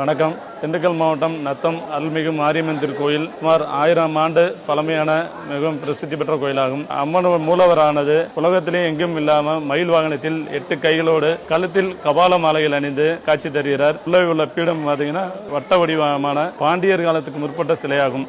வணக்கம். திண்டுக்கல் மாவட்டம் நத்தம் அருள்மிகு மாரியம்மன் திருக்கோயில் சுமார் 1000 ஆண்டு பழமையான மிகவும் பிரசித்தி பெற்ற கோயிலாகும். அம்மன் மூலவரானது உலகத்திலே எங்கும் இல்லாமல் மயில் வாகனத்தில் 8 கைகளோடு கழுத்தில் கபால மாலைகள் அணிந்து காட்சி தருகிறார். உள்ள பீடம் பார்த்தீங்கன்னா வட்ட வடிவமான பாண்டியர் காலத்துக்கு முற்பட்ட சிலையாகும்.